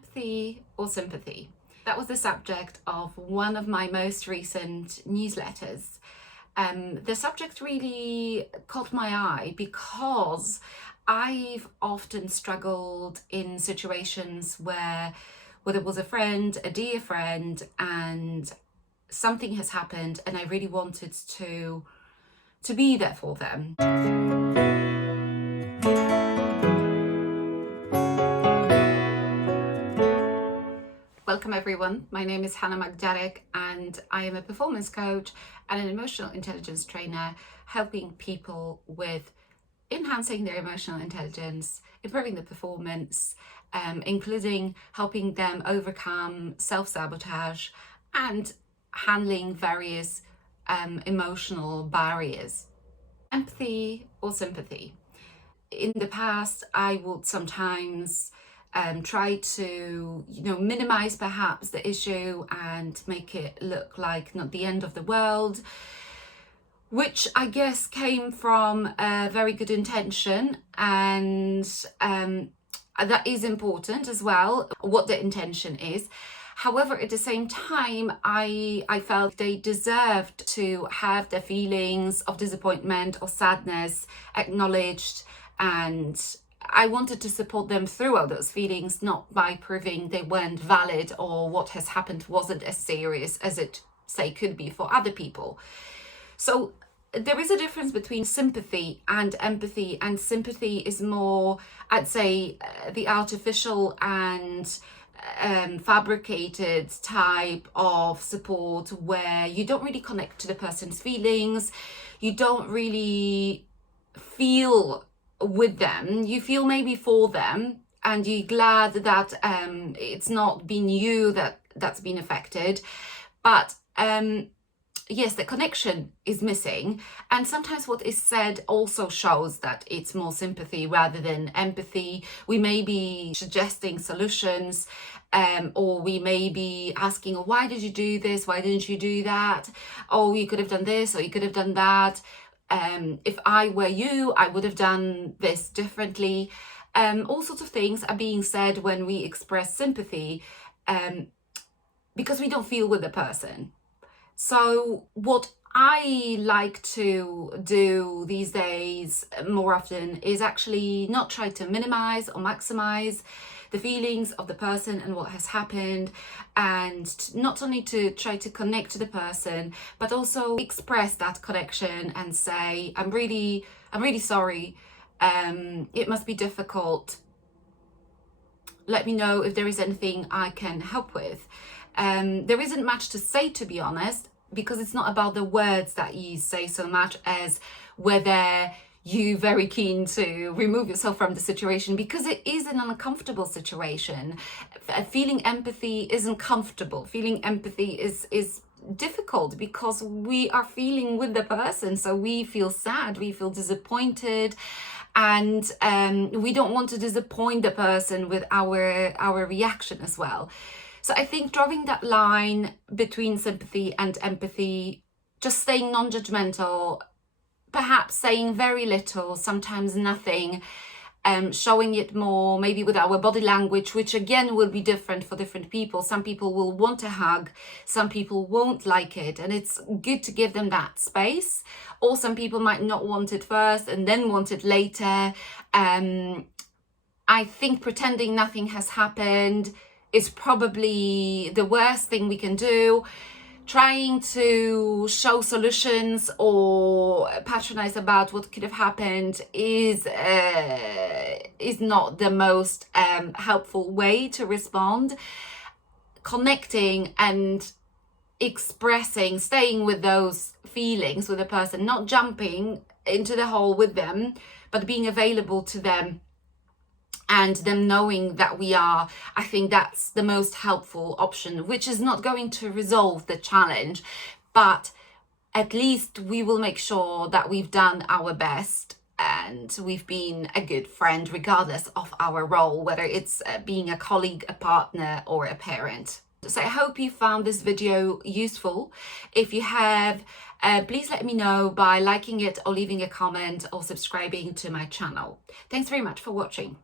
Empathy or sympathy? That was the subject of one of my most recent newsletters. The subject really caught my eye because I've often struggled in situations where it was a friend, a dear friend, and something has happened and I really wanted to be there for them. Welcome everyone, my name is Hannah Magdarek and I am a performance coach and an emotional intelligence trainer, helping people with enhancing their emotional intelligence, improving their performance, including helping them overcome self-sabotage and handling various emotional barriers. Empathy or sympathy? In the past, I would sometimes try to minimize perhaps the issue and make it look like not the end of the world, which I guess came from a very good intention, and that is important as well, what the intention is. However, at the same time, I felt they deserved to have their feelings of disappointment or sadness acknowledged, and I wanted to support them throughout those feelings, not by proving they weren't valid or what has happened wasn't as serious as it, say, could be for other people. So there is a difference between sympathy and empathy, and sympathy is more, I'd say, the artificial and fabricated type of support where you don't really connect to the person's feelings, you don't really feel with them, you feel maybe for them, and you're glad that it's not been you that's been affected, but yes, the connection is missing, and sometimes what is said also shows that it's more sympathy rather than empathy. We may be suggesting solutions, or we may be asking, oh, why did you do this? Why didn't you do that? Oh, you could have done this, or you could have done that. If I were you, I would have done this differently. All sorts of things are being said when we express sympathy, because we don't feel with the person. So what I like to do these days more often is actually not try to minimize or maximize the feelings of the person and what has happened, and not only to try to connect to the person, but also express that connection and say, I'm really sorry. It must be difficult. Let me know if there is anything I can help with. There isn't much to say, to be honest, because it's not about the words that you say so much as whether you're very keen to remove yourself from the situation, because it is an uncomfortable situation. Feeling empathy isn't comfortable. Feeling empathy is difficult because we are feeling with the person. So we feel sad, we feel disappointed, and we don't want to disappoint the person with our reaction as well. So I think drawing that line between sympathy and empathy, just staying non-judgmental, perhaps saying very little, sometimes nothing, showing it more maybe with our body language, which again will be different for different people. Some people will want a hug, some people won't like it, and it's good to give them that space. Or some people might not want it first and then want it later. I think pretending nothing has happened is probably the worst thing we can do. Trying to show solutions or patronize about what could have happened is not the most helpful way to respond. Connecting and expressing, staying with those feelings with a person, not jumping into the hole with them, but being available to them and them knowing that we are, I think that's the most helpful option, which is not going to resolve the challenge, but at least we will make sure that we've done our best and we've been a good friend regardless of our role, whether it's being a colleague, a partner, or a parent. So I hope you found this video useful. If you have, please let me know by liking it or leaving a comment or subscribing to my channel. Thanks very much for watching.